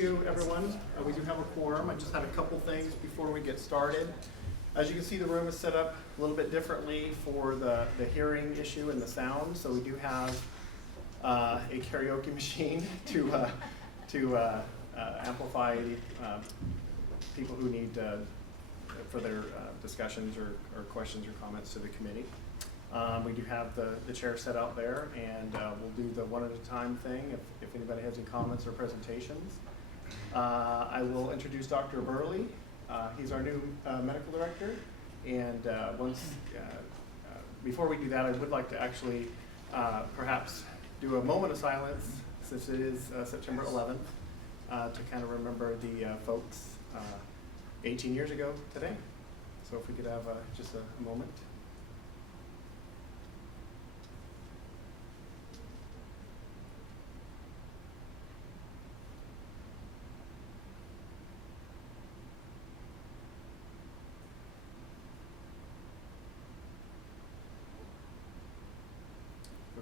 you, everyone. We do have a quorum. I just had a couple things before we get started. As you can see, the room is set up a little bit differently for the hearing issue and the sound. So we do have a karaoke machine to amplify people who need for their discussions or questions or comments to the committee. We do have the chair set out there, and we'll do the one at a time thing if anybody has any comments or presentations. I will introduce Dr. Burley. He's our new medical director, and before we do that, I would like to actually perhaps do a moment of silence, since it is September 11th, to kind of remember the folks 18 years ago today. So if we could have just a moment.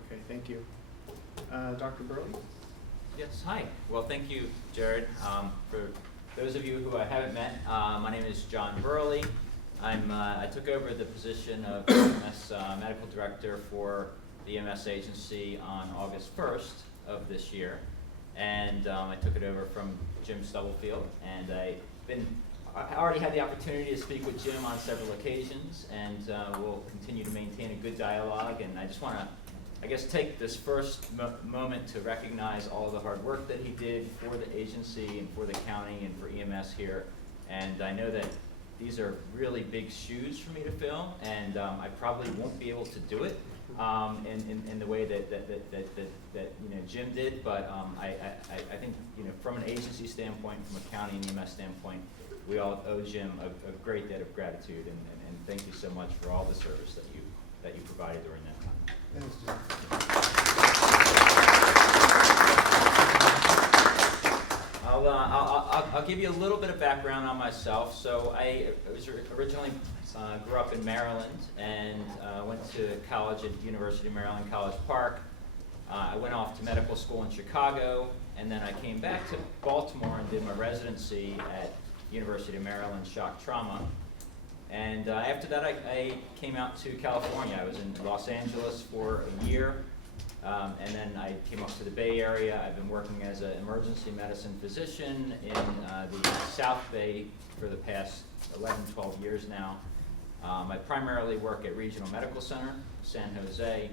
Okay, thank you. Dr. Burley? Yes, hi. Well, thank you, Jared. For those of you who I haven't met, my name is John Burley. I took over the position of EMS Medical Director for the EMS agency on August 1st of this year. And I took it over from Jim Stubblefield. And I already had the opportunity to speak with Jim on several occasions, and we'll continue to maintain a good dialogue. And I just want to take this first moment to recognize all the hard work that he did for the agency and for the county and for EMS here. And I know that these are really big shoes for me to fill, and I probably won't be able to do it in the way that Jim did. But I think from an agency standpoint, from a county and EMS standpoint, we all owe Jim a great debt of gratitude, and thank you so much for all the service that you provided during that time. Thanks, Jim. I'll give you a little bit of background on myself. So I was originally grew up in Maryland and went to college at University of Maryland, College Park. I went off to medical school in Chicago, and then I came back to Baltimore and did my residency at University of Maryland Shock Trauma. And after that, I came out to California. I was in Los Angeles for a year, and then I came up to the Bay Area. I've been working as an emergency medicine physician in the South Bay for the past 11, 12 years now. I primarily work at Regional Medical Center, San Jose.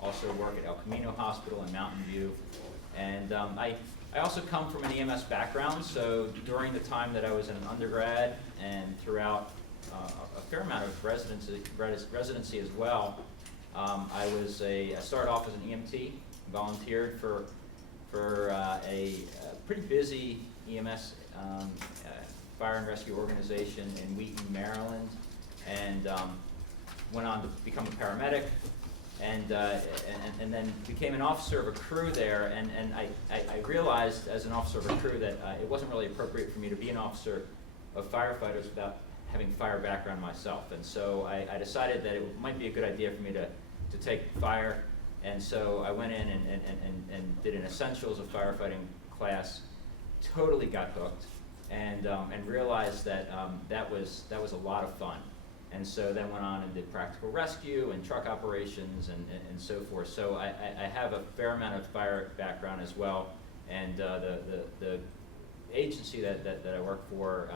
Also work at El Camino Hospital in Mountain View. And I also come from an EMS background, so during the time that I was an undergrad and throughout a fair amount of residency as well. I started off as an EMT, volunteered for a pretty busy EMS fire and rescue organization in Wheaton, Maryland, and went on to become a paramedic, and then became an officer of a crew there. And I realized as an officer of a crew that it wasn't really appropriate for me to be an officer of firefighters without having fire background myself. And so I decided that it might be a good idea for me to take fire. And so I went in and did an Essentials of Firefighting class, totally got hooked, and realized that that was a lot of fun. And so then went on and did practical rescue and truck operations and so forth. So I have a fair amount of fire background as well. And the agency that I work for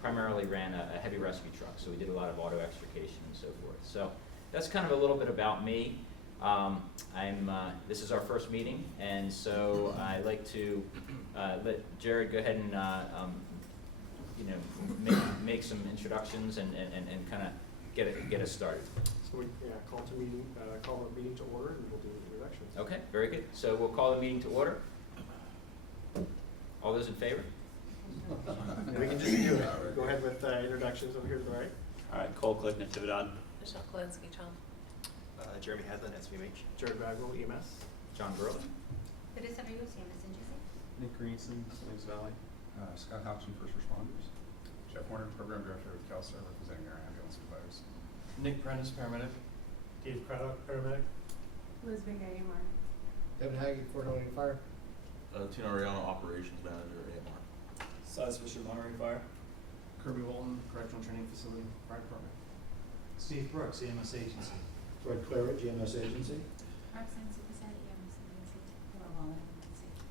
primarily ran a heavy rescue truck, so we did a lot of auto extrication and so forth. So that's kind of a little bit about me. This is our first meeting, and so I'd like to let Jared go ahead and make some introductions and kind of get us started. So we call the meeting to order, and we'll do introductions. Okay, very good. So we'll call the meeting to order. All those in favor? We can just do it. Go ahead with introductions over here to the right. All right, Cole Click, Natividad. Michelle Kolinsky, Tom. Jeremy Hadlin, SVMH. Jared Bagwell, EMS. John Burley. Teresa Rios, EMS NGC. Nick Greenson, Williams Valley. Scott Hobson, First Responders. Jeff Warner, Program Director with CalStar, representing our ambulance providers. Nick Prentice, paramedic. Dave Craddock, paramedic. Liz Vega, AMR. Devin Haggy, Fort Howling Fire. Tino Ariano, Operations Manager, AMR. Les Fisher, Monterey Fire. Kirby Walton, Correctional Training Facility, Fire Department. Steve Brooks, EMS Agency. Fred Claridge, EMS Agency. Roxanne Supersede, EMS Agency. Laura Wallen, EMS Agency.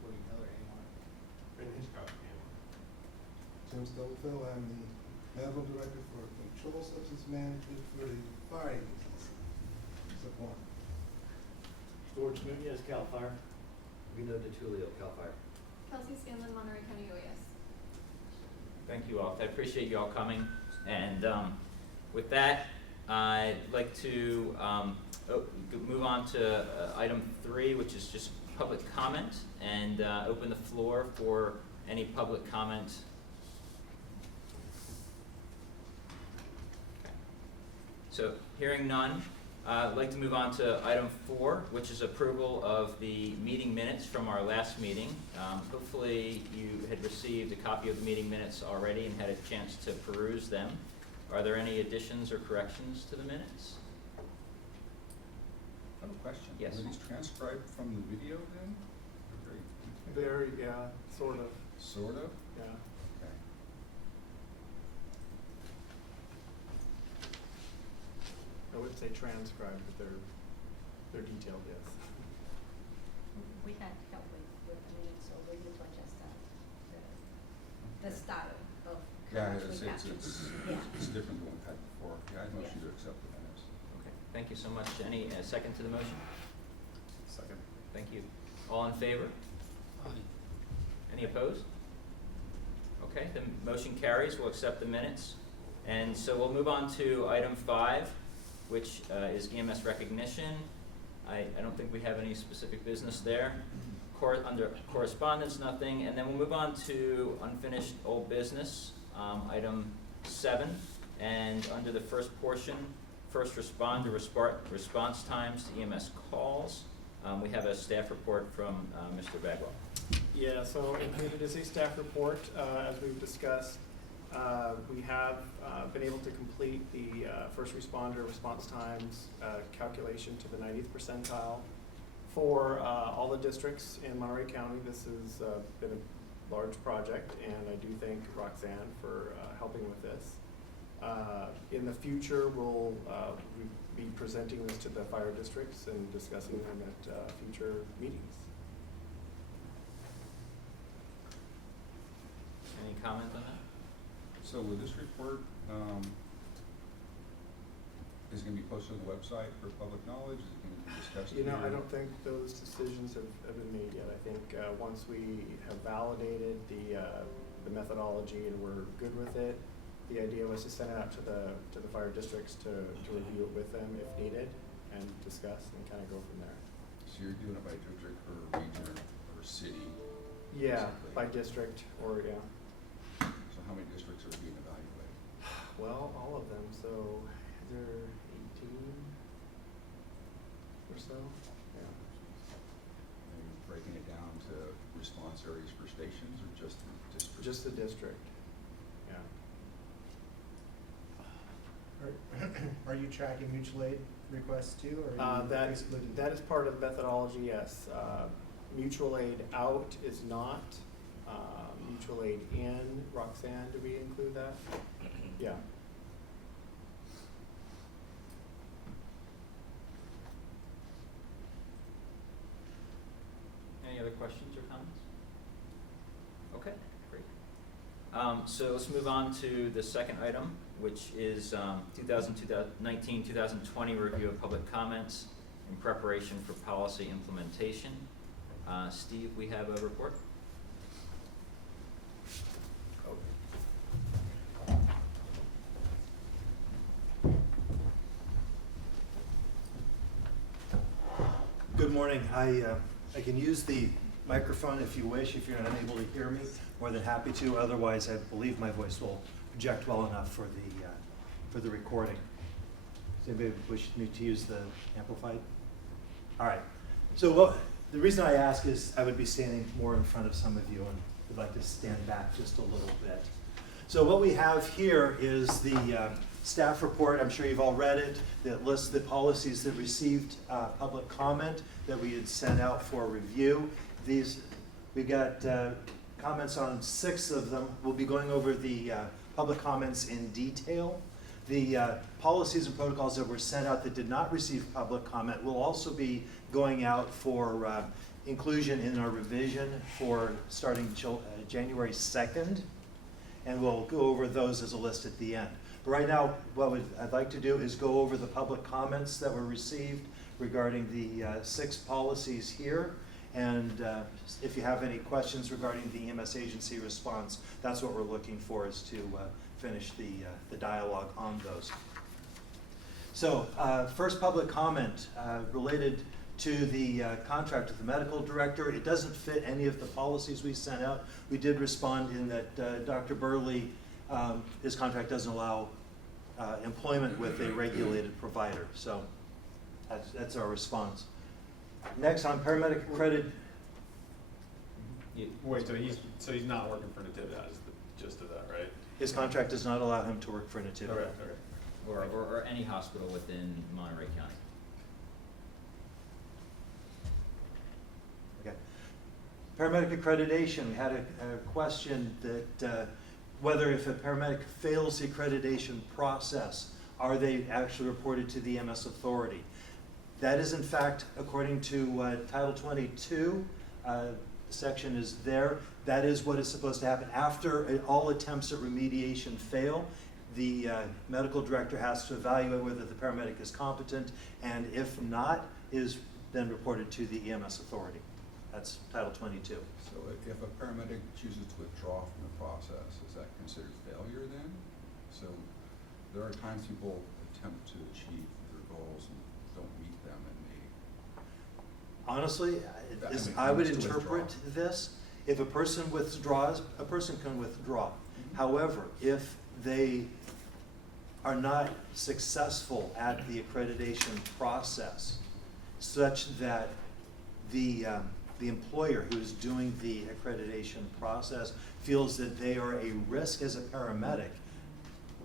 Woody Miller, anyone? Ben Hitchcock, Jim Stubblefield, I'm the Medical Director for Controlled Substance Management for the fire agencies. Support. George Nunez, CAL FIRE. Reno DeTulio, CAL FIRE. Kelsey Scanlon, Monterey County OES. Thank you all. I appreciate you all coming. And with that, I'd like to move on to item 3, which is just public comment, and open the floor for any public comment. Okay. So hearing none, I'd like to move on to item 4, which is approval of the meeting minutes from our last meeting. Hopefully you had received a copy of the meeting minutes already and had a chance to peruse them. Are there any additions or corrections to the minutes? I have a question. Yes. Were these transcribed from the video then? Or Very, yeah, sort of, Sort of? yeah. Okay. I wouldn't say transcribed, but they're detailed, yes. We had help with the minutes, so we need to adjust the style of. Yeah, correction captions. Yeah. it's different than what we've had before. Yeah, I motion Yeah. to accept the minutes. Okay, thank you so much. Any second to the motion? Second. Thank you. All in favor? Any opposed? Okay, the motion carries. We'll accept the minutes. And so we'll move on to item 5, which is EMS recognition. I don't think we have any specific business there. Under correspondence, nothing. And then we'll move on to unfinished old business, item 7. And under the first portion, first responder response times to EMS calls, we have a staff report from Mr. Bagwell. Yeah, so it is a staff report, as we've discussed. We have been able to complete the first responder response times calculation to the 90th percentile for all the districts in Monterey County. This has been a large project, and I do thank Roxanne for helping with this. In the future, we'll be presenting this to the fire districts and discussing them at future meetings. Any comment on that? So with this report, is it going to be posted on the website for public knowledge? Is it going to be discussed You know, I here? don't think those decisions have been made yet. I think once we have validated the methodology and we're good with it, the idea was to send it out to the fire districts to review it with them if needed and discuss and kind of go from there. So you're doing it by district or region or city? Yeah, basically? by district or, yeah. So how many districts are being evaluated? Well, all of them, so there are 18 or so, yeah. Are you breaking it down to response areas for stations or just the district? Just the district, yeah. Are you tracking mutual aid requests too, or are you excluded? That is part of methodology, yes. Mutual aid out is not. Mutual aid in, Roxanne, do we include that? Yeah. Any other questions or comments? Okay, great. So let's move on to the second item, which is 2019-2020 review of public comments in preparation for policy implementation. Steve, we have a report? Good morning. I can use the microphone if you wish, if you're unable to hear me. More than happy to. Otherwise, I believe my voice will project well enough for the recording. Does anybody wish me to use the amplified? All right. So the reason I ask is I would be standing more in front of some of you and would like to stand back just a little bit. So what we have here is the staff report. I'm sure you've all read it. That lists the policies that received public comment that we had sent out for review. We've got comments on 6 of them. We'll be going over the public comments in detail. The policies and protocols that were sent out that did not receive public comment will also be going out for inclusion in our revision for starting January 2nd. And we'll go over those as a list at the end. But right now, what I'd like to do is go over the public comments that were received regarding the 6 policies here. And if you have any questions regarding the EMS agency response, that's what we're looking for, is to finish the dialogue on those. So first public comment related to the contract with the medical director. It doesn't fit any of the policies we sent out. We did respond in that Dr. Burley, his contract doesn't allow employment with a regulated provider. So that's our response. Next, on paramedic accredited. Wait, so he's not working for Natividad is the gist of that, right? His contract does not allow him to work for Natividad. Okay. Or any hospital within Monterey County. Okay. Paramedic accreditation, we had a question that whether if a paramedic fails the accreditation process, are they actually reported to the EMS authority? That is in fact, according to Title 22, the section is there, that is what is supposed to happen. After all attempts at remediation fail, the medical director has to evaluate whether the paramedic is competent, and if not, is then reported to the EMS authority. That's Title 22. So if a paramedic chooses to withdraw from the process, is that considered failure then? So there are times people attempt to achieve their goals and don't meet them, and Honestly, I would interpret this, if a person withdraws, a person can withdraw. However, if they are not successful at the accreditation process, such that the employer who is doing the accreditation process feels that they are a risk as a paramedic,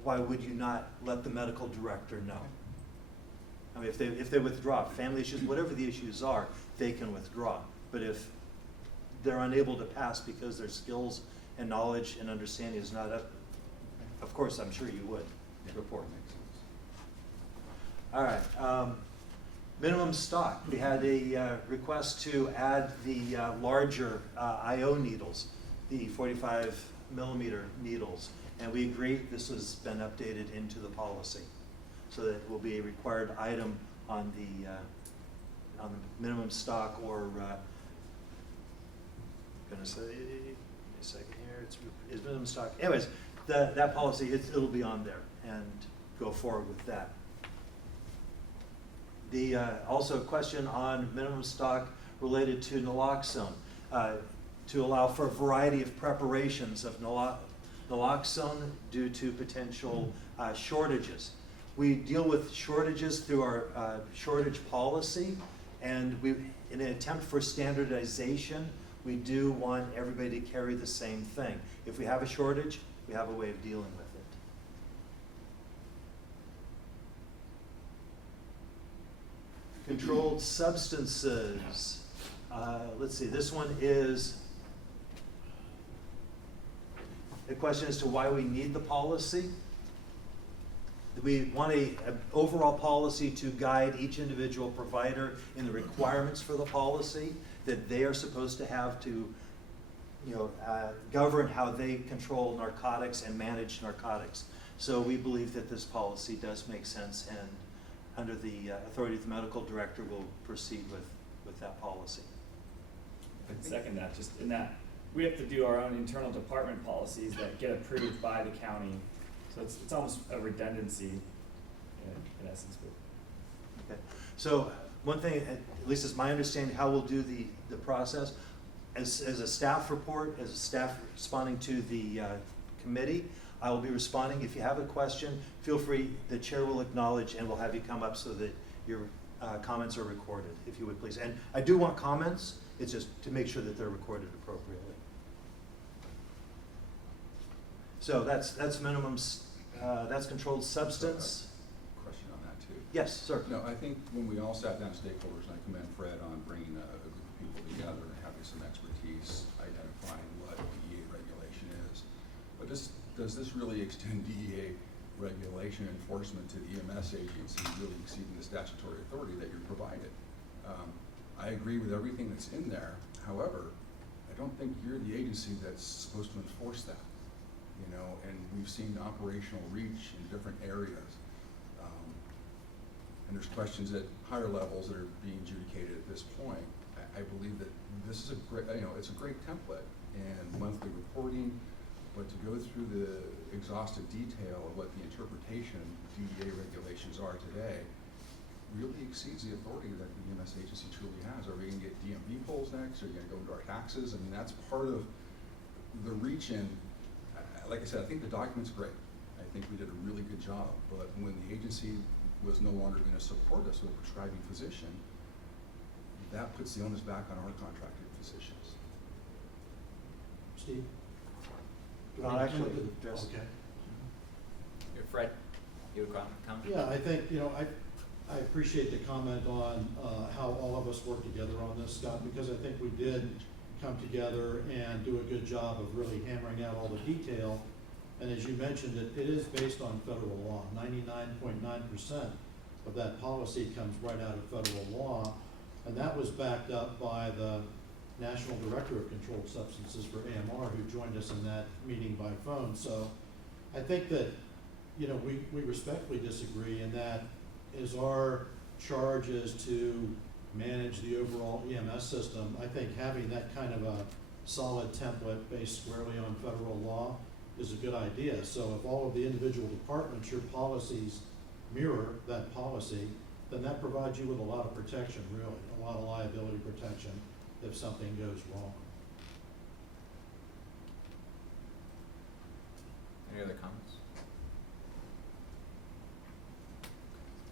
why would you not let the medical director know? I mean, if they withdraw, family issues, whatever the issues are, they can withdraw. But if they're unable to pass because their skills and knowledge and understanding is not up, of course, I'm sure you would report. All right. Minimum stock. We had a request to add the larger IO needles, the 45 millimeter needles, and we agreed this has been updated into the policy, so that it will be a required item on the minimum stock, or gonna say, give me a second here, it's minimum stock. Anyways, that policy, it'll be on there, and go forward with that. The also a question on minimum stock related to naloxone, to allow for a variety of preparations of naloxone due to potential shortages. We deal with shortages through our shortage policy, and in an attempt for standardization, we do want everybody to carry the same thing. If we have a shortage, we have a way of dealing with it. Controlled substances. Let's see, this one is a question as to why we need the policy. We want an overall policy to guide each individual provider in the requirements for the policy that they are supposed to have to, govern how they control narcotics and manage narcotics. So we believe that this policy does make sense, and under the authority of the medical director, will proceed with that policy. I'd second that, just in that we have to do our own internal department policies that get approved by the county. So it's almost a redundancy in essence. Okay. So one thing, at least is my understanding, how we'll do the process, as a staff report, as a staff responding to the committee, I will be responding. If you have a question, feel free, the chair will acknowledge, and we'll have you come up so that your comments are recorded, if you would please. And I do want comments, it's just to make sure that they're recorded appropriately. So that's minimums, that's controlled substance. question on that too. Yes, sir. No, I think when we all sat down stakeholders, and I commend Fred on bringing a group of people together and having some expertise, identifying what does this really extend DEA regulation enforcement to the EMS agency, really exceeding the statutory authority that you're provided? I agree with everything that's in there. However, I don't think you're the agency that's supposed to enforce that, you know, and we've seen operational reach in different areas. And there's questions at higher levels that are being adjudicated at this point. I believe that this is a great, you know, it's a great template and monthly reporting, but to go through the exhaustive detail of what the interpretation DEA regulations are today really exceeds the authority that the EMS agency truly has. Are we gonna get DMV polls next? Are you gonna go into our taxes? I mean, that's part of the reach in. Like I said, I think the document's great. I think we did a really good job, but when the agency was no longer gonna support us with a prescribing physician, that puts the onus back on our contracted physicians. Steve? No, actually, just. Okay. Fred, you would comment? Yeah, I think, you know, I appreciate the comment on how all of us work together on this, Scott, because I think we did come together and do a good job of really hammering out all the detail. And as you mentioned, it is based on federal law. 99.9% of that policy comes right out of federal law. And that was backed up by the National Director of Controlled Substances for AMR, who joined us in that meeting by phone. So I think that, you know, we respectfully disagree in that is our charge is to manage the overall EMS system. I think having that kind of a solid template based squarely on federal law is a good idea. So if all of the individual departments, your policies mirror that policy, then that provides you with a lot of protection, really, a lot of liability protection if something goes wrong. Any other comments?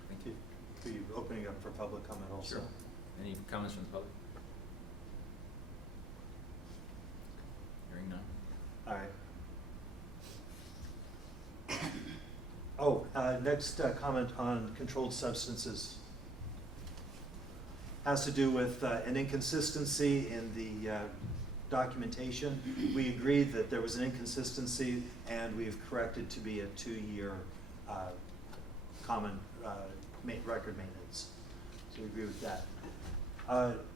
Thank you. Are you opening up for public comment also? Sure. Any comments from the public? Hearing none. All right. Next comment on controlled substances has to do with an inconsistency in the documentation. We agreed that there was an inconsistency, and we've corrected to be a 2-year common record maintenance. So we agree with that.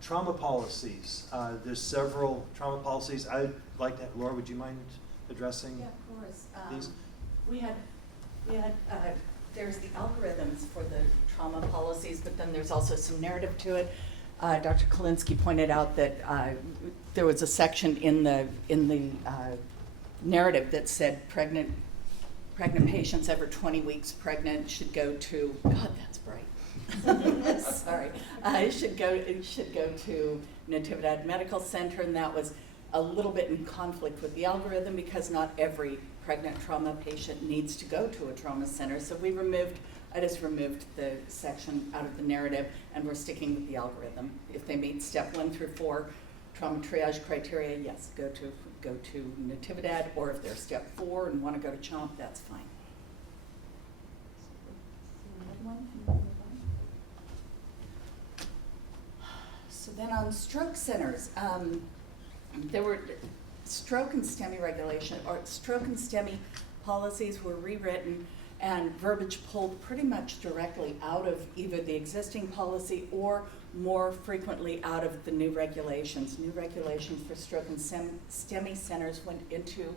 Trauma policies. There's several trauma policies. I'd like to, Laura, would you mind addressing Yeah, of course. these? We had, there's the algorithms for the trauma policies, but then there's also some narrative to it. Dr. Kalinsky pointed out that there was a section in the narrative that said pregnant patients over 20 weeks pregnant should go to, God, that's bright. Sorry. It should go to Natividad Medical Center, and that was a little bit in conflict with the algorithm because not every pregnant trauma patient needs to go to a trauma center. So I just removed the section out of the narrative, and we're sticking with the algorithm. If they meet step 1 through 4 trauma triage criteria, yes, go to Natividad, or if they're step 4 and want to go to CHOMP, that's fine. So then on stroke centers, there were stroke and STEMI regulation, or stroke and STEMI policies were rewritten and verbiage pulled pretty much directly out of either the existing policy or more frequently out of the new regulations. New regulations for stroke and STEMI centers went into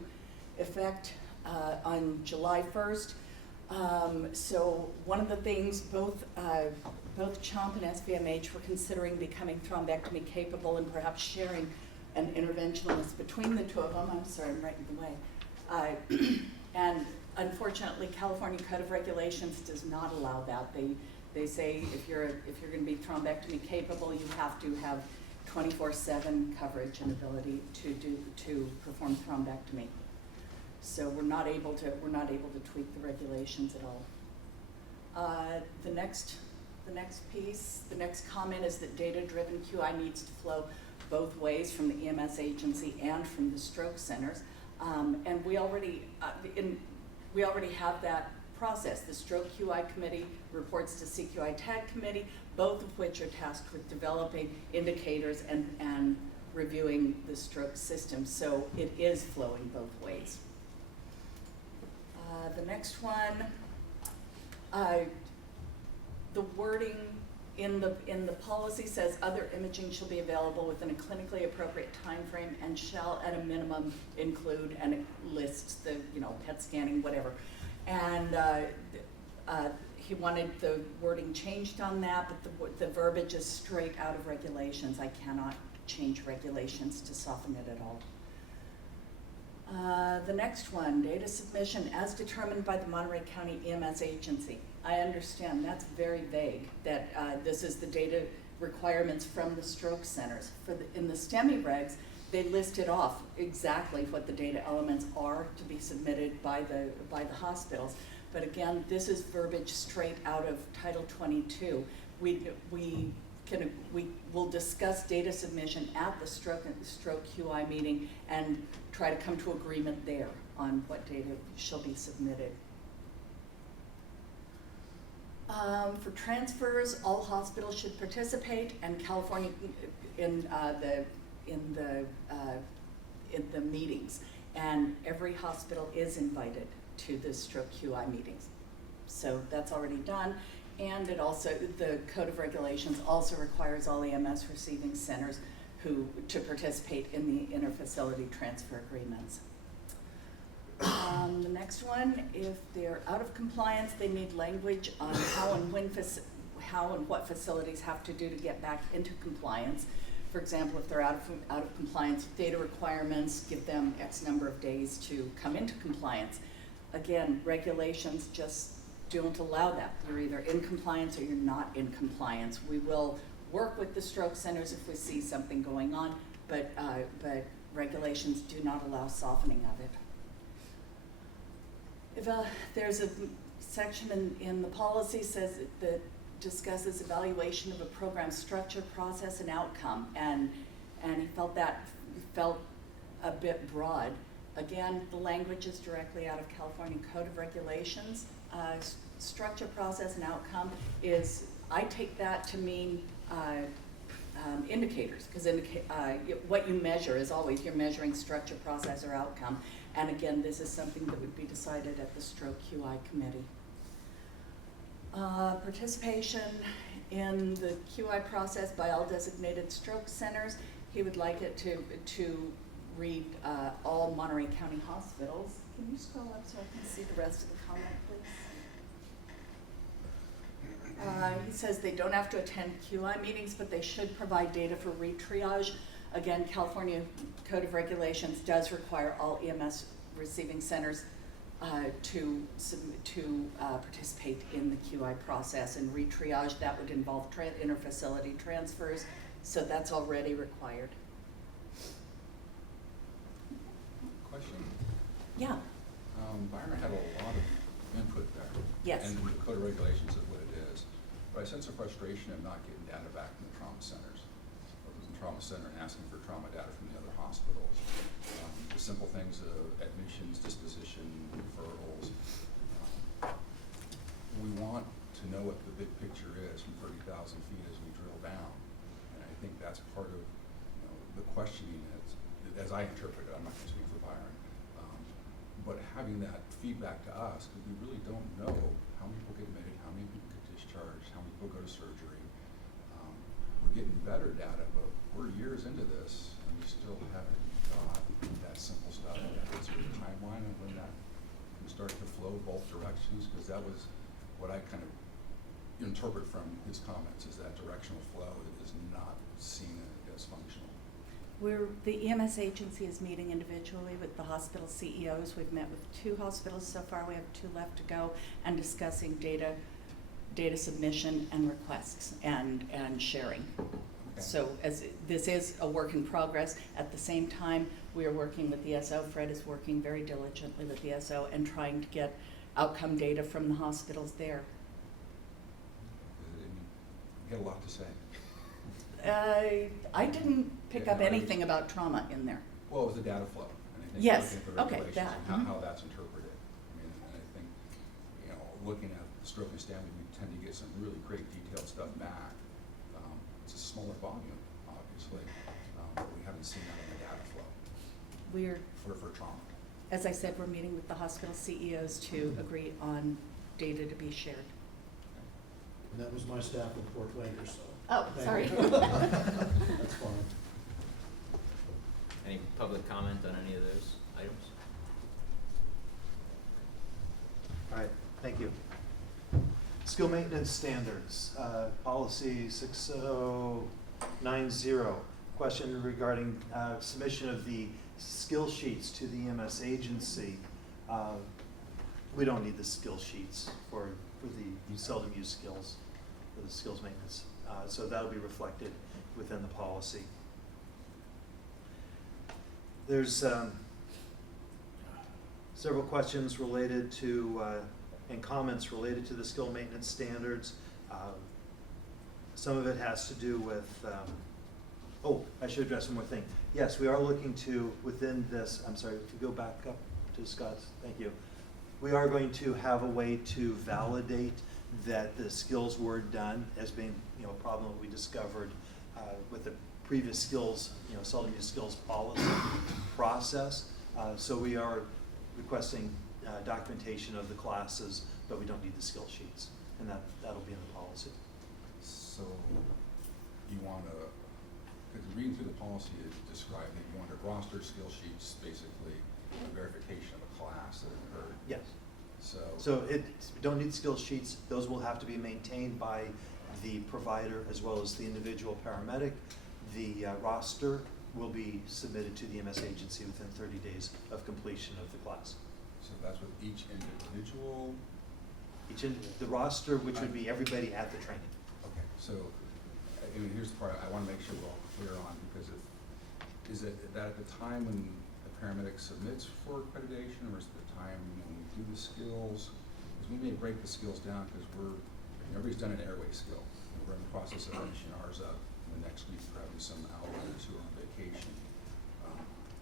effect on July 1st. So one of the things both CHOMP and SVMH were considering becoming thrombectomy capable and perhaps sharing an interventionalist between the two of them. I'm sorry, I'm right in the way. And unfortunately, California Code of Regulations does not allow that. They say if you're going to be thrombectomy capable, you have to have 24/7 coverage and ability to perform thrombectomy. So we're not able to tweak the regulations at all. The next piece, the next comment is that data-driven QI needs to flow both ways from the EMS agency and from the stroke centers, and we already have that process. The Stroke QI Committee reports to CQI TAG Committee, both of which are tasked with developing indicators and reviewing the stroke system. So it is flowing both ways. The next one, the wording in the policy says other imaging shall be available within a clinically appropriate time frame and shall at a minimum include, and it lists the, PET scanning, whatever. And he wanted the wording changed on that, but the verbiage is straight out of regulations. I cannot change regulations to soften it at all. The next one, data submission as determined by the Monterey County EMS agency. I understand that's very vague, that this is the data requirements from the stroke centers. In the STEMI regs, they listed off exactly what the data elements are to be submitted by the hospitals. But again, this is verbiage straight out of Title 22. We will discuss data submission at the stroke QI meeting and try to come to agreement there on what data shall be submitted. For transfers, all hospitals should participate, and California in the meetings, and every hospital is invited to the stroke QI meetings. So that's already done. And it also, the Code of Regulations also requires all EMS receiving centers to participate in the interfacility transfer agreements. The next one, if they're out of compliance, they need language on how and what facilities have to do to get back into compliance. For example, if they're out of compliance with data requirements, give them X number of days to come into compliance. Again, regulations just don't allow that. You're either in compliance or you're not in compliance. We will work with the stroke centers if we see something going on, but regulations do not allow softening of it. If there's a section in the policy that discusses evaluation of a program structure, process, and outcome, and he felt a bit broad. Again, the language is directly out of California Code of Regulations. Structure, process, and outcome is, I take that to mean indicators, because what you measure is always, you're measuring structure, process, or outcome. And again, this is something that would be decided at the Stroke QI Committee. Participation in the QI process by all designated stroke centers. He would like it to read all Monterey County hospitals. Can you scroll up so I can see the rest of the comment, please? He says they don't have to attend QI meetings, but they should provide data for retriage. Again, California Code of Regulations does require all EMS receiving centers to participate in the QI process, and retriage, that would involve interfacility transfers, so that's already required. Question? Yeah. Byron had a lot of input there. Yes. And the Code of Regulations is what it is. But I sense a frustration of not getting data back from the trauma centers. Or the trauma center and asking for trauma data from the other hospitals. The simple things of admissions, disposition, referrals. We want to know what the big picture is from 30,000 feet as we drill down. And I think that's part of the questioning as I interpret it. I'm not going to speak for Byron. But having that feedback to us, because we really don't know how many people get admitted, how many people get discharged, how many people go to surgery. We're getting better data, but we're years into this, and we still haven't got that simple stuff. Is there a timeline on when that can start to flow both directions? Because that was what I kind of interpret from his comments, is that directional flow is not seen as functional. The EMS agency is meeting individually with the hospital CEOs. We've met with 2 hospitals so far. We have 2 left to go, and discussing data submission and requests and sharing. Okay. So as this is a work in progress, at the same time, we are working with the SO. Fred is working very diligently with the SO and trying to get outcome data from the hospitals there. You had a lot to say. I didn't pick up anything about trauma in there. Well, it was the data flow. And I think yes. looking at the Okay. regulations That. and how that's interpreted. I mean, and I think, looking at stroke and STEMI, we tend to get some really great detailed stuff back. It's a smaller volume, obviously, but we haven't seen that in the data flow for trauma. as I said, we're meeting with the hospital CEOs to agree on data to be shared. And that was my staff report later, so. Oh, thank sorry. you. That's fine. Any public comment on any of those items? All right, thank you. Skill maintenance standards, policy 6090. Question regarding submission of the skill sheets to the EMS agency. We don't need the skill sheets for the seldom used skills, for the skills maintenance. So that'll be reflected within the policy. There's several questions related to, and comments related to the skill maintenance standards. Some of it has to do with, I should address one more thing. Yes, we are looking to, within this, I'm sorry, if you go back up to Scott's, thank you. We are going to have a way to validate that the skills were done as being, a problem that we discovered with the previous skills, seldom used skills policy process. So we are requesting documentation of the classes, but we don't need the skill sheets, and that'll be in the policy. So you want to, because reading through the policy, it described that you want to roster skill sheets, basically a verification of a class that occurred. Yes. So we don't need skill sheets. Those will have to be maintained by the provider as well as the individual paramedic. The roster will be submitted to the EMS agency within 30 days of completion of the class. So that's with each individual? The roster, which would be everybody at the training. Okay, so, here's the part I want to make sure we're all clear on, because is it that at the time when the paramedic submits for accreditation, or is it the time when we do the skills? Because we may break the skills down, because everybody's done an airway skill, and we're in the process of finishing ours up. And the next week, probably some outliers who are on vacation.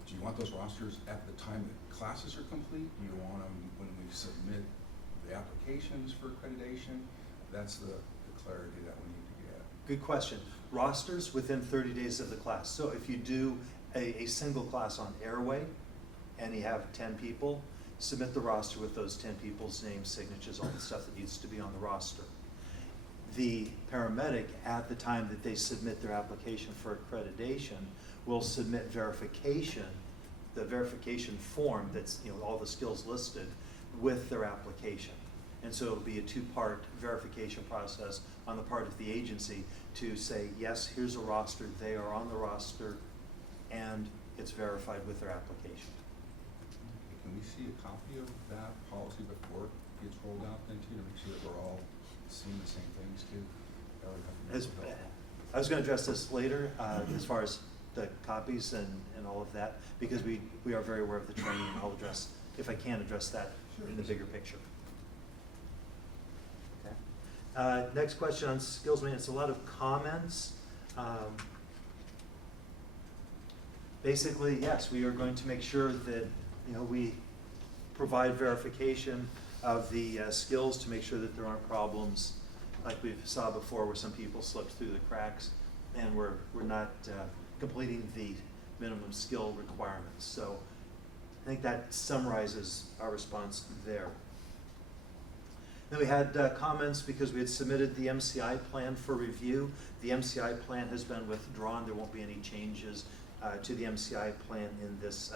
Do you want those rosters at the time that classes are complete? Do you want them when we submit the applications for accreditation? That's the clarity that we need to get. Good question. Rosters within 30 days of the class. So if you do a single class on airway and you have 10 people, submit the roster with those 10 people's names, signatures, all the stuff that needs to be on the roster. The paramedic, at the time that they submit their application for accreditation, will submit verification, the verification form that's, all the skills listed with their application. And so it'll be a two-part verification process on the part of the agency to say, yes, here's a roster, they are on the roster, and it's verified with their application. Can we see a copy of that policy before it gets rolled out then too, to make sure that we're all seeing the same things too? I was going to address this later, as far as the copies and all of that, because we are very aware of the training. I'll address, if I can, address that in the bigger picture. Okay. Next question on skills maintenance. A lot of comments. Basically, yes, we are going to make sure that we provide verification of the skills to make sure that there aren't problems like we saw before where some people slipped through the cracks and we're not completing the minimum skill requirements. So I think that summarizes our response there. Then we had comments because we had submitted the MCI plan for review. The MCI plan has been withdrawn. There won't be any changes to the MCI plan in this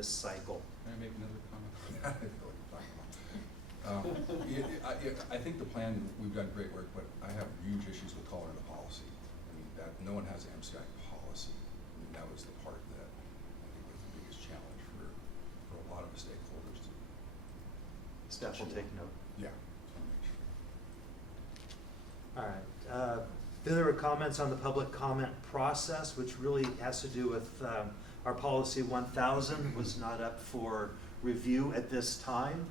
cycle. Can I make another comment? I feel like you're talking about. I think the plan, we've done great work, but I have huge issues with calling it a policy. I mean, that no one has an MCI policy. I mean, that was the part that I think was the biggest challenge for a lot of the stakeholders to. Staff will take note. Yeah. All right. Then there were comments on the public comment process, which really has to do with our policy 1000 was not up for review at this time.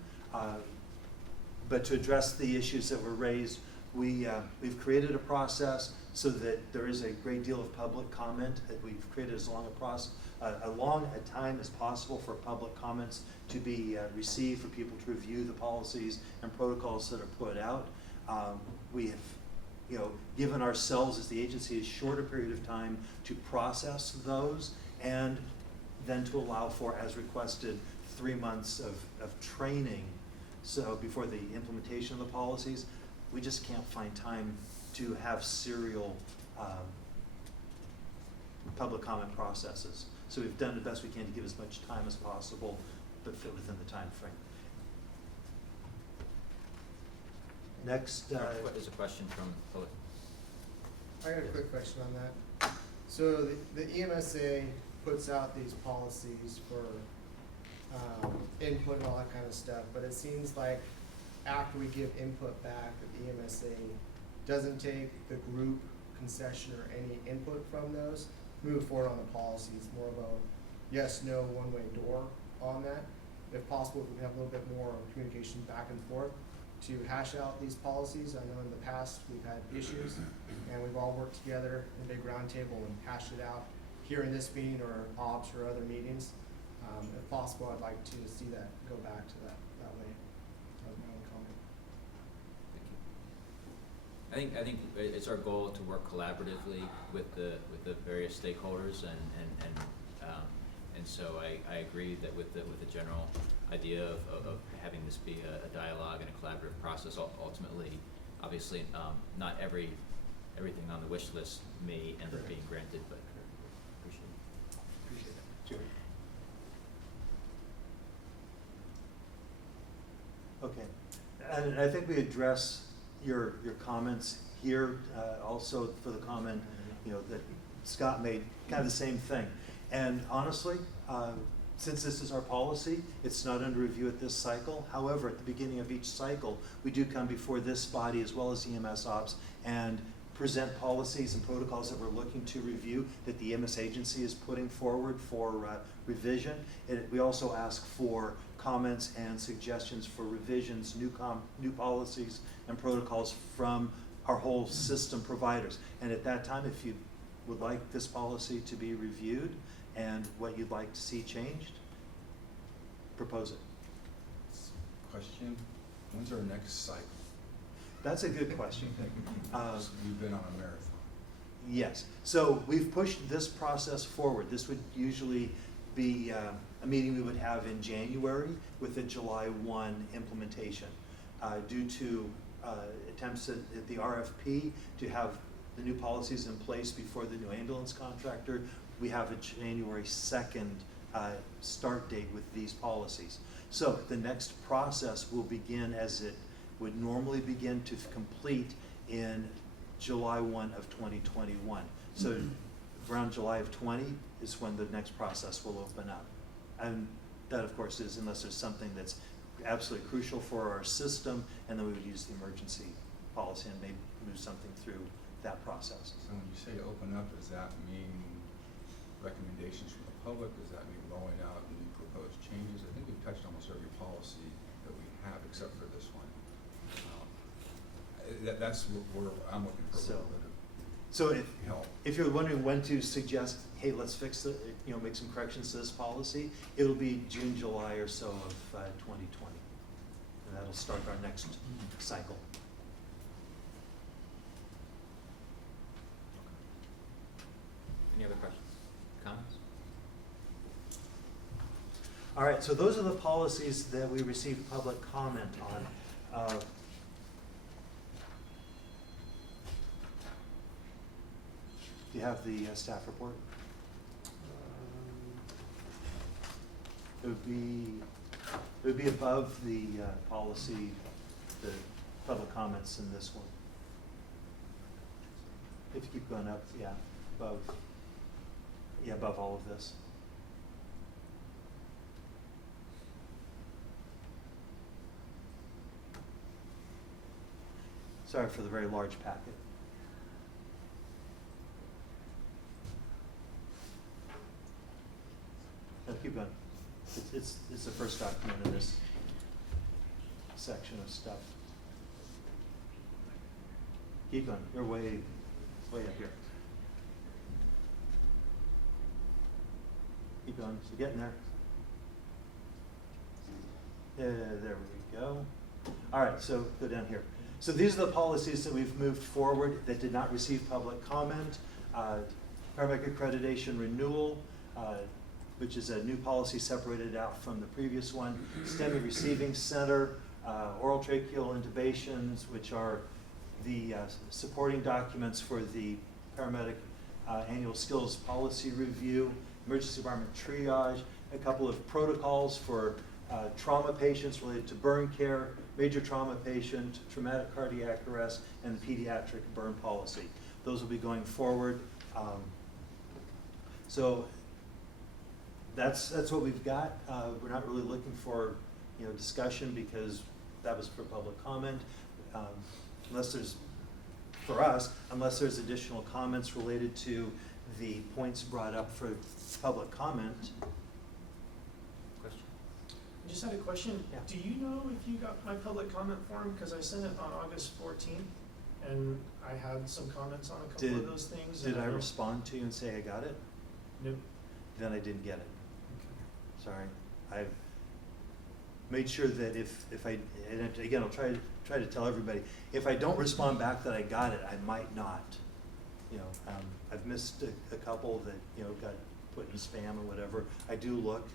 But to address the issues that were raised, we've created a process so that there is a great deal of public comment. That we've created as long a time as possible for public comments to be received, for people to review the policies and protocols that are put out. We have given ourselves as the agency a shorter period of time to process those and then to allow for, as requested, 3 months of training, so before the implementation of the policies, we just can't find time to have serial public comment processes. So we've done the best we can to give as much time as possible, but fit within the time frame. Next, There's a question from public. I got a quick question on that. So the EMSA puts out these policies for input and all that kind of stuff, but it seems like after we give input back, that the EMSA doesn't take the group concession or any input from those, move forward on the policies, more of a yes, no, one-way door on that. If possible, if we can have a little bit more communication back and forth to hash out these policies. I know in the past we've had issues and we've all worked together in a big round table and hashed it out here in this meeting or OBS or other meetings. If possible, I'd like to see that go back to that way. That was my only comment. Thank you. I think it's our goal to work collaboratively with the various stakeholders and so I agree that with the general idea of having this be a dialogue and a collaborative process. Ultimately, obviously, not everything on the wish list may end up being granted, but appreciate that. Jerry. Okay, and I think we address your comments here, also for the comment, that Scott made, kind of the same thing. And honestly, since this is our policy, it's not under review at this cycle. However, at the beginning of each cycle, we do come before this body as well as EMS Ops and present policies and protocols that we're looking to review that the EMS agency is putting forward for revision. We also ask for comments and suggestions for revisions, new policies and protocols from our whole system providers. And at that time, if you would like this policy to be reviewed and what you'd like to see changed, propose it. Question, when's our next cycle? That's a good question. We've been on a marathon. Yes, so we've pushed this process forward. This would usually be a meeting we would have in January with a July 1 implementation. Due to attempts at the RFP to have the new policies in place before the new ambulance contractor, we have a January 2nd start date with these policies. So the next process will begin as it would normally begin to complete in July 1 of 2021. So around July of 20 is when the next process will open up. And that, of course, is unless there's something that's absolutely crucial for our system, and then we would use the emergency policy and maybe move something through that process. So when you say open up, does that mean recommendations from the public? Does that mean rolling out new proposed changes? I think we've touched almost every policy that we have except for this one. That's where I'm looking for a little bit of So help. if you're wondering when to suggest, hey, let's fix it, make some corrections to this policy, it'll be June, July or so of 2020. And that'll start our next cycle. Any other questions, comments? All right, so those are the policies that we received public comment on. Do you have the staff report? It would be above the policy, the public comments in this one. If you keep going up, yeah, above all of this. Sorry for the very large packet. No, keep going. It's the first document in this section of stuff. Keep going. You're way up here. Keep going. So getting there. There we go. All right, so go down here. So these are the policies that we've moved forward that did not receive public comment. Paramedic accreditation renewal, which is a new policy separated out from the previous one. STEMI Receiving Center, oral tracheal intubations, which are the supporting documents for the paramedic annual skills policy review, emergency department triage, a couple of protocols for trauma patients related to burn care, major trauma patient, traumatic cardiac arrest, and the pediatric burn policy. Those will be going forward. So that's what we've got. We're not really looking for discussion because that was for public comment. Unless there's additional comments related to the points brought up for public comment. Question? I just had a question. Yeah. Do you know if you got my public comment form? Because I sent it on August 14th, and I had some comments on a couple of those things. Did and I don't- respond to you and say I got it? Nope. Then I didn't get it. Okay. Sorry. I've made sure that if I, and again, I'll try to tell everybody, if I don't respond back that I got it, I might not. I've missed a couple that, got put in spam or whatever. I do look,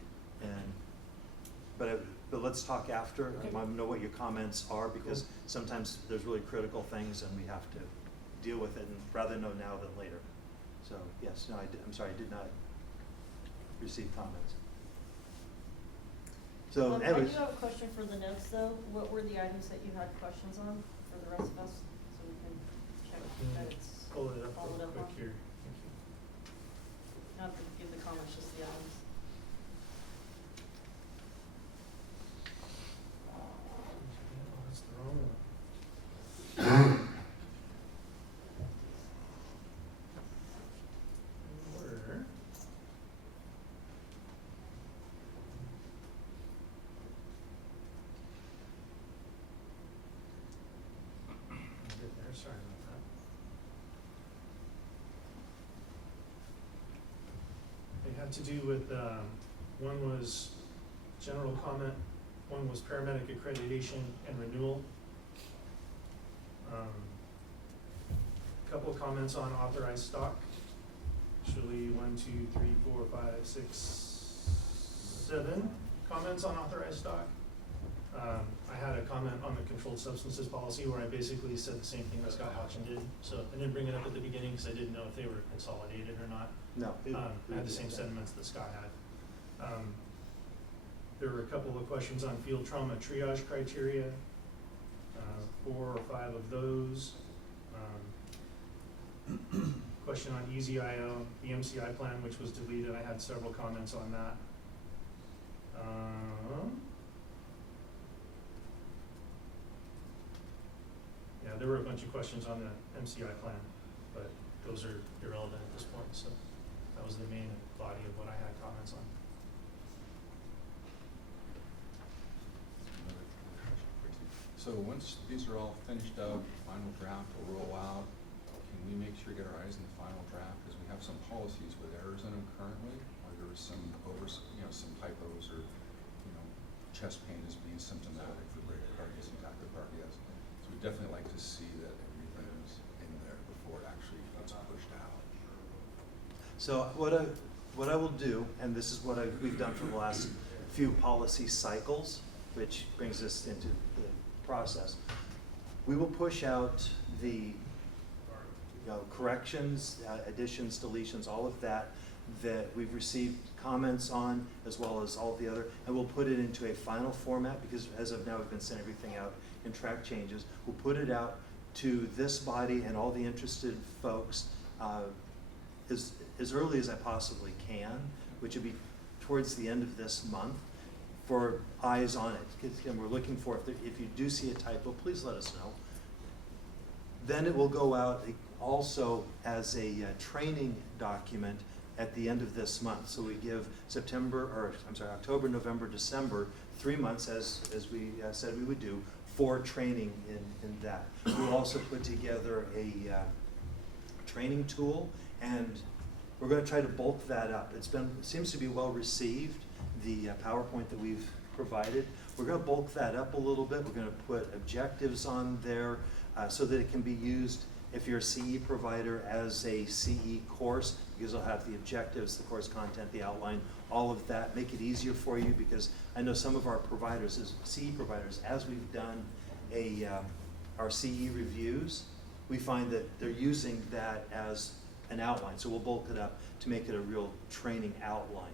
but let's talk after. Okay. I want to know what your comments are, because sometimes there's really critical things and we have to deal with it, and rather know now than later. So yes, no, I'm sorry, I did not receive comments. So I anyways. do have a question for the notes though. What were the items that you had questions on for the rest of us, so we can check that it's Pull it up followed real up quick on? here. Thank you. Not to give the comments, just the items. Oh, that's the wrong one. Where? Get there, sorry about that. They had to do with, one was general comment, one was paramedic accreditation and renewal. Couple of comments on authorized stock. Actually, 1, 2, 3, 4, 5, 6, 7 comments on authorized stock. I had a comment on the controlled substances policy where I basically said the same thing that Scott Hodgson did. So I didn't bring it up at the beginning because I didn't know if they were consolidated or not. No. I had the same sentiments that Scott had. There were a couple of questions on field trauma triage criteria, 4 or 5 of those. Question on EZIO, the MCI plan, which was deleted. I had several comments on that. Yeah, there were a bunch of questions on the MCI plan, but those are irrelevant at this point, so that was the main body of what I had comments on. So once these are all finished up, final draft will roll out, can we make sure to get our eyes on the final draft? Because we have some policies with errors in them currently, or there was some some typos, or, chest pain as being symptomatic for bradycardias and tachycardias. So we'd definitely like to see that everything is in there before it actually gets pushed out. So what I will do, and this is what we've done for the last few policy cycles, which brings us into the process. We will push out the corrections, additions, deletions, all of that we've received comments on, as well as all the other, and we'll put it into a final format, because as of now we've been sending everything out in track changes. We'll put it out to this body and all the interested folks as early as I possibly can, which would be towards the end of this month, for eyes on it. And we're looking for, if you do see a typo, please let us know. Then it will go out also as a training document at the end of this month. So we give October, November, December, 3 months, as we said we would do, for training in that. We'll also put together a training tool, and we're going to try to bulk that up. It seems to be well received, the PowerPoint that we've provided. We're going to bulk that up a little bit. We're going to put objectives on there so that it can be used If you're a CE provider, as a CE course, because it'll have the objectives, the course content, the outline, all of that, make it easier for you, because I know some of our providers, as CE providers, as we've done our CE reviews, we find that they're using that as an outline, so we'll bulk it up to make it a real training outline.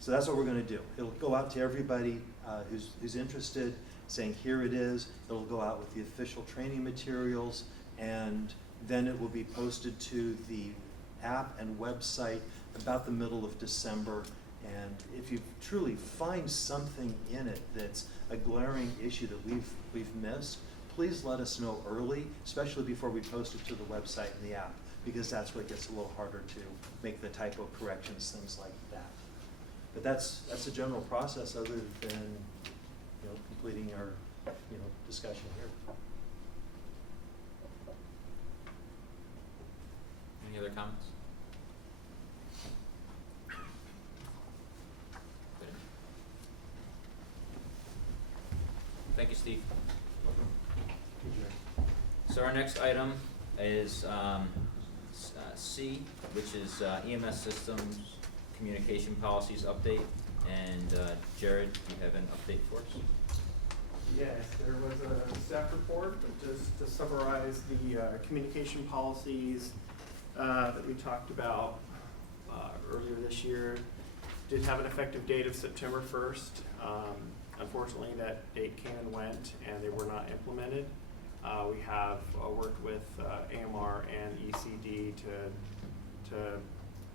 So that's what we're gonna do. It'll go out to everybody who's interested, saying here it is. It'll go out with the official training materials, and then it will be posted to the app and website about the middle of December. And if you truly find something in it that's a glaring issue that we've missed, please let us know early, especially before we post it to the website and the app, because that's what gets a little harder to make the typo corrections, things like that. But that's the general process, other than completing our discussion here. Any other comments? Good. Thank you, Steve. So our next item is C, which is EMS Systems Communication Policies Update. And Jared, do you have an update for us? Yes, there was a staff report, but just to summarize the communication policies that we talked about earlier this year. Did have an effective date of September 1st. Unfortunately, that date came and went, and they were not implemented. We have worked with AMR and ECD to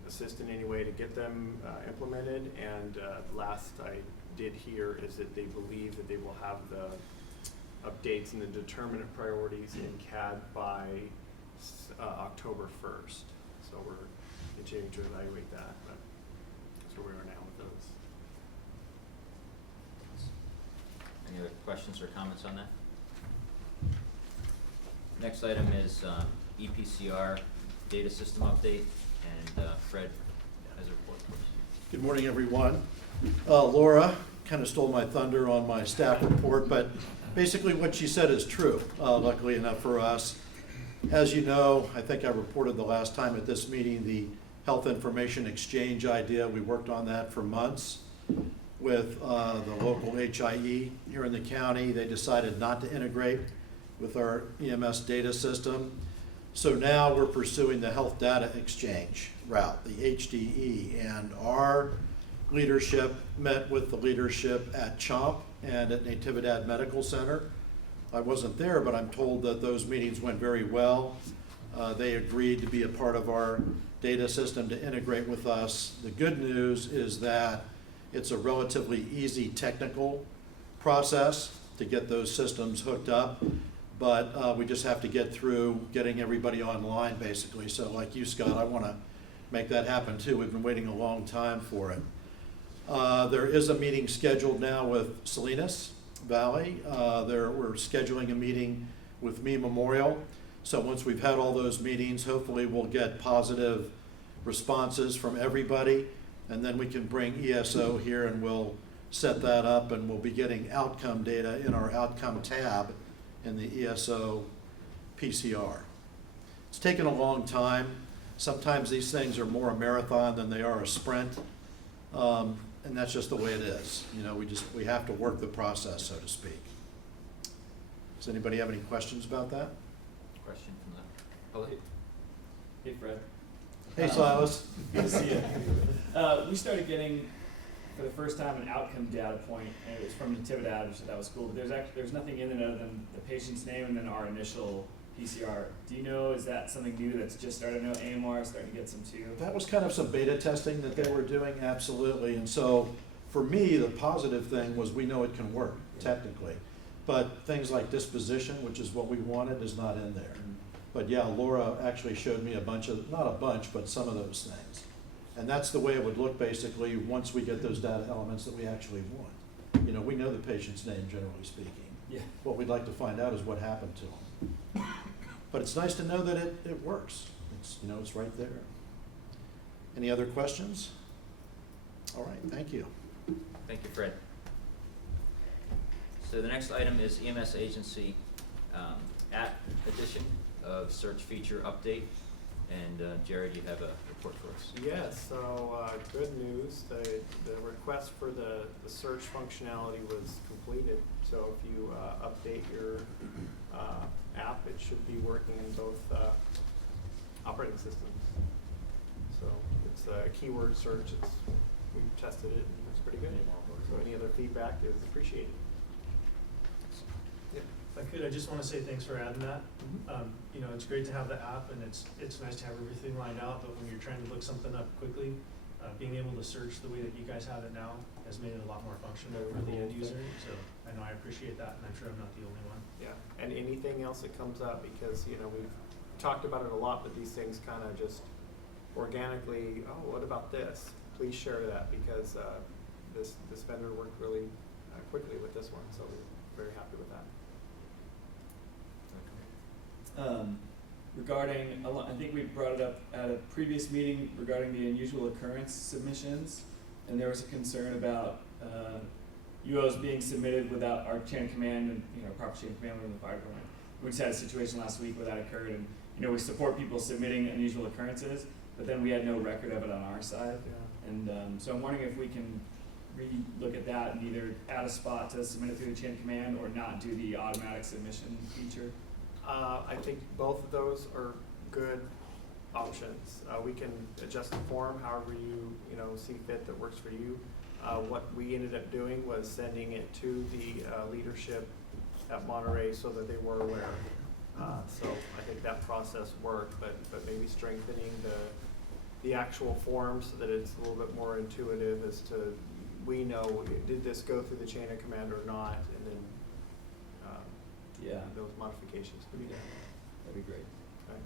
assist in any way to get them implemented, and last I did hear is that they believe that they will have the updates and the determinant priorities in CAD by October 1st. So we're continuing to evaluate that, but that's where we are now with those. Any other questions or comments on that? Next item is EPCR data system update, and Fred has a report for us. Good morning, everyone. Laura kind of stole my thunder on my staff report, but basically what she said is true, luckily enough for us. As you know, I think I reported the last time at this meeting, the health information exchange idea. We worked on that for months with the local HIE here in the county. They decided not to integrate with our EMS data system. So now we're pursuing the health data exchange route, the HDE, and our leadership met with the leadership at CHOMP and at Natividad Medical Center. I wasn't there, but I'm told that those meetings went very well. They agreed to be a part of our data system to integrate with us. The good news is that it's a relatively easy technical process to get those systems hooked up, but we just have to get through getting everybody online, basically. So like you, Scott, I want to make that happen too. We've been waiting a long time for it. There is a meeting scheduled now with Salinas Valley. We're scheduling a meeting with Me Memorial. So once we've had all those meetings, hopefully we'll get positive responses from everybody, and then we can bring ESO here and we'll set that up, and we'll be getting outcome data in our outcome tab in the ESO PCR. It's taken a long time. Sometimes these things are more a marathon than they are a sprint, and that's just the way it is. We have to work the process, so to speak. Does anybody have any questions about that? Question from the public? Hey, Fred. Hey, Silas. Good to see you. We started getting, for the first time, an outcome data point, and it was from Natividad, which that was cool. But there's nothing in it other than the patient's name and then our initial PCR. Do you know, is that something new that's just started? I know AMR is starting to get some too. That was kind of some beta testing that they were doing, absolutely. And so for me, the positive thing was we know it can work technically. But things like disposition, which is what we wanted, is not in there. But yeah, Laura actually showed me not a bunch, but some of those things. And that's the way it would look basically once we get those data elements that we actually want. We know the patient's name, generally speaking. Yeah. What we'd like to find out is what happened to them. But it's nice to know that it works. It's right there. Any other questions? All right, thank you. Thank you, Fred. So the next item is EMS agency at edition of Search Feature Update. And Jared, you have a report for us. Yes, so good news, the request for the search functionality was completed. So if you update your app, it should be working in both operating systems. So it's a keyword search. We've tested it and it's pretty good. So any other feedback is appreciated. If I could, I just want to say thanks for adding that. You know, it's great to have the app, and it's nice to have everything lined out, but when you're trying to look something up quickly, being able to search the way that you guys have it now has made it a lot more functional for the end user, so I know I appreciate that, and I'm sure I'm not the only one. Yeah, and anything else that comes up, because, you know, we've talked about it a lot, but these things kind of just organically, oh, what about this? Please share that, because this vendor worked really quickly with this one, so we're very happy with that. Regarding, I think we brought it up at a previous meeting regarding the unusual occurrence submissions, and there was a concern about UOs being submitted without our chain of command and, you know, proper chain of command within the fire department. We just had a situation last week where that occurred, and, you know, we support people submitting unusual occurrences, but then we had no record of it on our side. Yeah. And so I'm wondering if we can re-look at that and either add a spot to submit it through the chain of command or not do the automatic submission feature. I think both of those are good options. We can adjust the form however you know see fit that works for you. What we ended up doing was sending it to the leadership at Monterey so that they were aware. So I think that process worked, but maybe strengthening the actual form so that it's a little bit more intuitive as to we know did this go through the chain of command or not, and then those modifications could be done. That'd be great. Okay.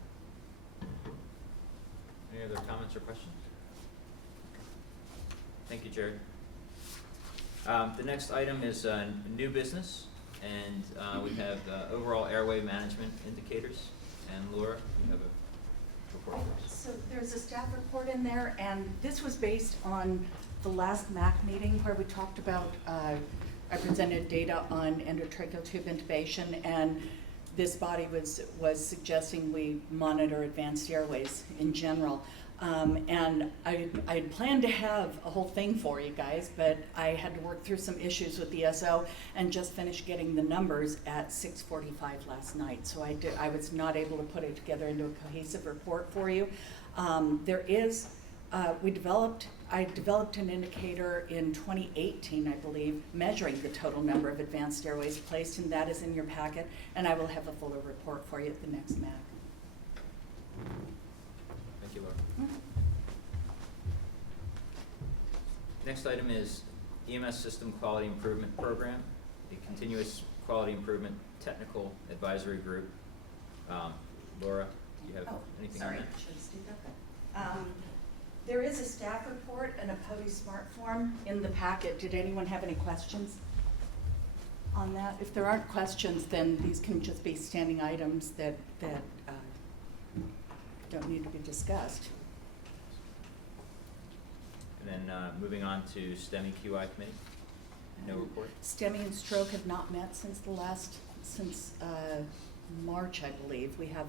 Any other comments or questions? Thank you, Jared. The next item is new business, and we have overall airway management indicators. And Laura, you have a report for us. So there's a staff report in there, and this was based on the last MAC meeting where we talked about, I presented data on endotracheal tube intubation, and this body was suggesting we monitor advanced airways in general. And I had planned to have a whole thing for you guys, but I had to work through some issues with the SO and just finished getting the numbers at 6:45 last night. So I was not able to put it together into a cohesive report for you. I developed an indicator in 2018, I believe, measuring the total number of advanced airways placed, and that is in your packet, and I will have a fuller report for you at the next MAC. Thank you, Laura. Next item is EMS System Quality Improvement Program, a continuous quality improvement technical advisory group. Laura, do you have anything on that? Sorry, should have stayed up. There is a staff report and a POTI Smart form in the packet. Did anyone have any questions on that? If there aren't questions, then these can just be standing items that don't need to be discussed. And then moving on to STEMI QI committee. No report. STEMI and stroke have not met since March, I believe. We have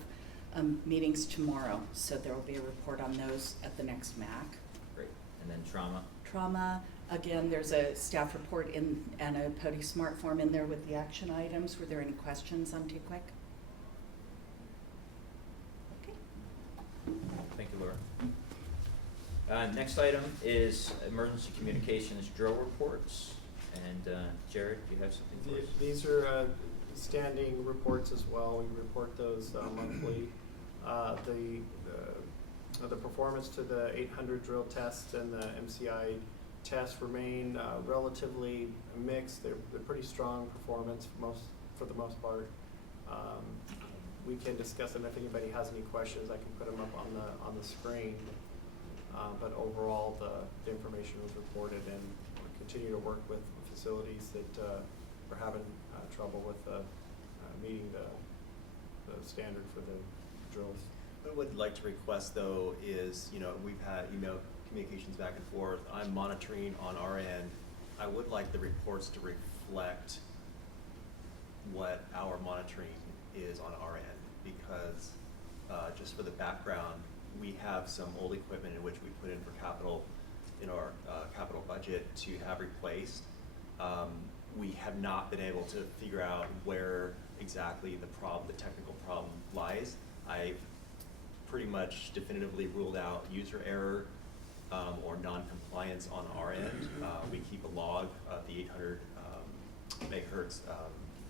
meetings tomorrow, so there will be a report on those at the next MAC. Great. And then trauma. Trauma, again, there's a staff report and a POTI Smart form in there with the action items. Were there any questions on Too Quick? Okay. Thank you, Laura. Next item is emergency communications drill reports. And Jared, do you have something for us? These are standing reports as well. We report those monthly. The performance to the 800 drill test and the MCI test remain relatively mixed. They're pretty strong performance for the most part. We can discuss them if anybody has any questions. I can put them up on the screen. But overall, the information was reported, and we'll continue to work with facilities that are having trouble with meeting the standard for the drills. What I would like to request, though, is, you know, we've had email communications back and forth. I'm monitoring on our end. I would like the reports to reflect what our monitoring is on our end. because, just for the background, we have some old equipment in which we put in for capital, in our capital budget to have replaced. We have not been able to figure out where exactly the technical problem lies. I pretty much definitively ruled out user error or non-compliance on our end. We keep a log of the 800 megahertz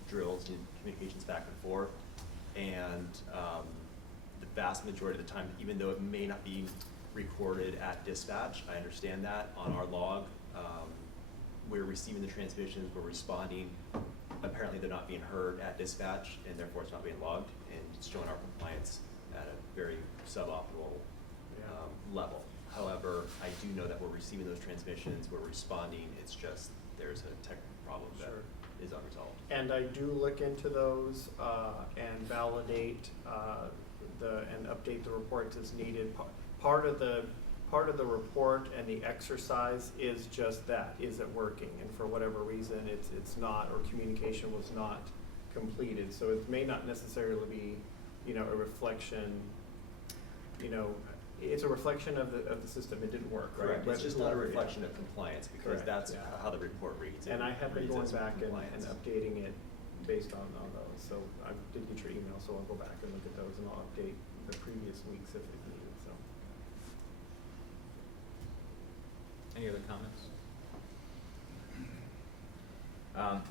drills and communications back and forth, and the vast majority of the time, even though it may not be recorded at dispatch, I understand that, on our log, we're receiving the transmissions, we're responding. Apparently they're not being heard at dispatch, and therefore it's not being logged, and it's showing our compliance at a very suboptimal level. However, I do know that we're receiving those transmissions, we're responding, it's just there's a technical problem that is unresolved. And I do look into those and validate and update the reports as needed. Part of the report and the exercise is just that: is it working? And for whatever reason, it's not, or communication was not completed. So it may not necessarily be, a reflection. It's a reflection of the system. It didn't work, right? Correct. It's just not a reflection of compliance, because Correct. that's how the report reads. And I have been It reads going as back and compliance. updating it based on those. So I did get your email, so I'll go back and look at those, and I'll update the previous weeks if it's needed. So. Any other comments?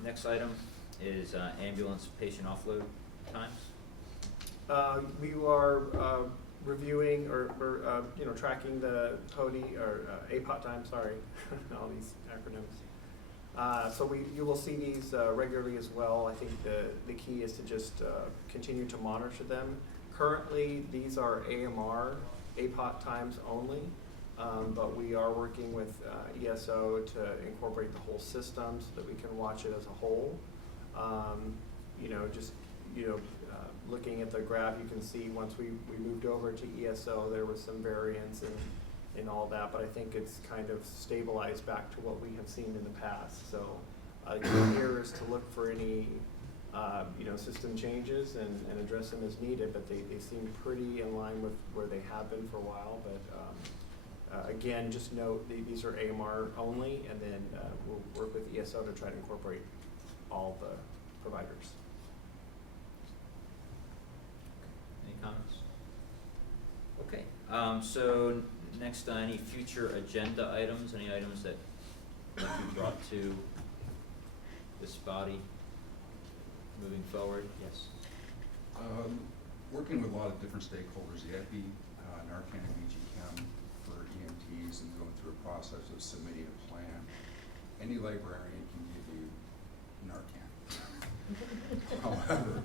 Next item is ambulance patient offload times. We are reviewing or tracking the PODI or APOT time. Sorry, all these acronyms. So you will see these regularly as well. I think the key is to just continue to monitor them. Currently, these are APOT times only, but we are working with ESO to incorporate the whole system so that we can watch it as a whole. Looking at the graph, you can see once we moved over to ESO, there was some variance in all that, but I think it's kind of stabilized back to what we have seen in the past. So the key here is to look for any system changes and address them as needed, but they seem pretty in line with where they have been for a while. But again, just note these are AMR only, and then we'll work with ESO to try to incorporate all the providers. Any comments? Okay, so next, any future agenda items, any items that might be brought to this body moving forward? Yes. Working with a lot of different stakeholders, the EPI, Narcan and BG-Chem for EMTs, and going through a process of submitting a plan. Any librarian can give you Narcan. However,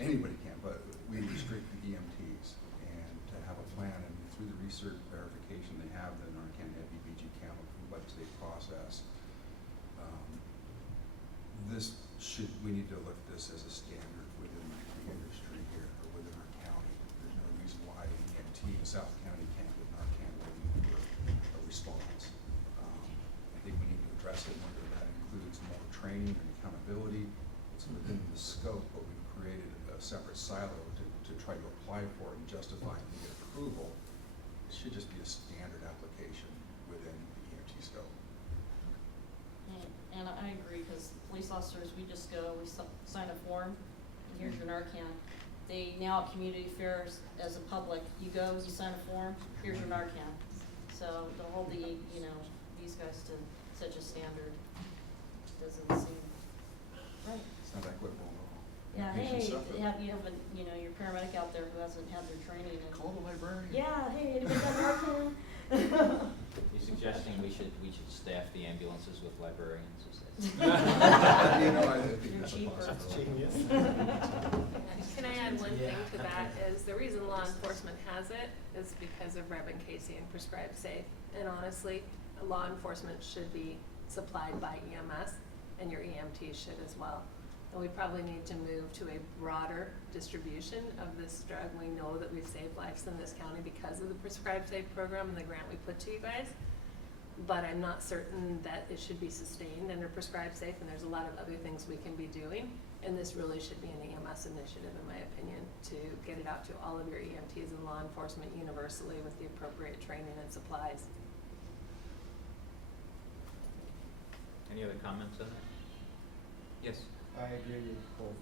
anybody can, but we restrict the EMTs, and to have a plan, and through the research verification, they have the Narcan, EPI, BG-Chem approved by the state process. We need to look at this as a standard within the industry here, or within our county. There's no reason why an EMT in South County can't get Narcan waiting for a response. I think we need to address it, whether that includes more training and accountability. It's within the scope, but we've created a separate silo to try to apply for and justify and get approval. It should just be a standard application within the EMT scope. And I agree, because police officers, we just go, we sign a form, and here's your Narcan. They, now at community fairs, as a public, you go, you sign a form, here's your Narcan. So to hold these guys to such a standard doesn't seem right. It's not equitable at all. Yeah, Patients hey, suffer. you have your paramedic out there who hasn't had their training. And Call the librarian. yeah, hey, anybody got Narcan? You're suggesting we should staff the ambulances with librarians? I think You're that's a cheaper. possibility. Can I add one thing to that, is the reason law enforcement has it is because of Reverend Casey and Prescribed Safe. And honestly, law enforcement should be supplied by EMS, and your EMT should as well. And we probably need to move to a broader distribution of this drug. We know that we've saved lives in this county because of the Prescribed Safe program and the grant we put to you guys. but I'm not certain that it should be sustained under prescribed safe, and there's a lot of other things we can be doing. And this really should be an EMS initiative, in my opinion, to get it out to all of your EMTs and law enforcement universally with the appropriate training and supplies. Any other comments on that? Yes? I agree with both.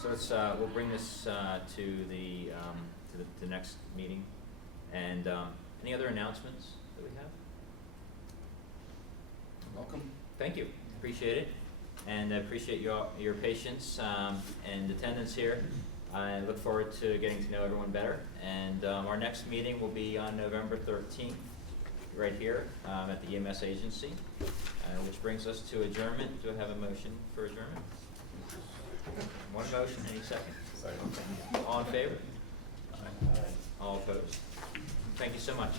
So let's, we'll bring this to the next meeting. And any other announcements that we have? Welcome. Thank you, appreciate it. And I appreciate your patience and attendance here. I look forward to getting to know everyone better. And our next meeting will be on November 13th, right here at the EMS agency, which brings us to adjournment. Do I have a motion for adjournment? One motion, any second? Second. All in favor? All opposed? Thank you so much.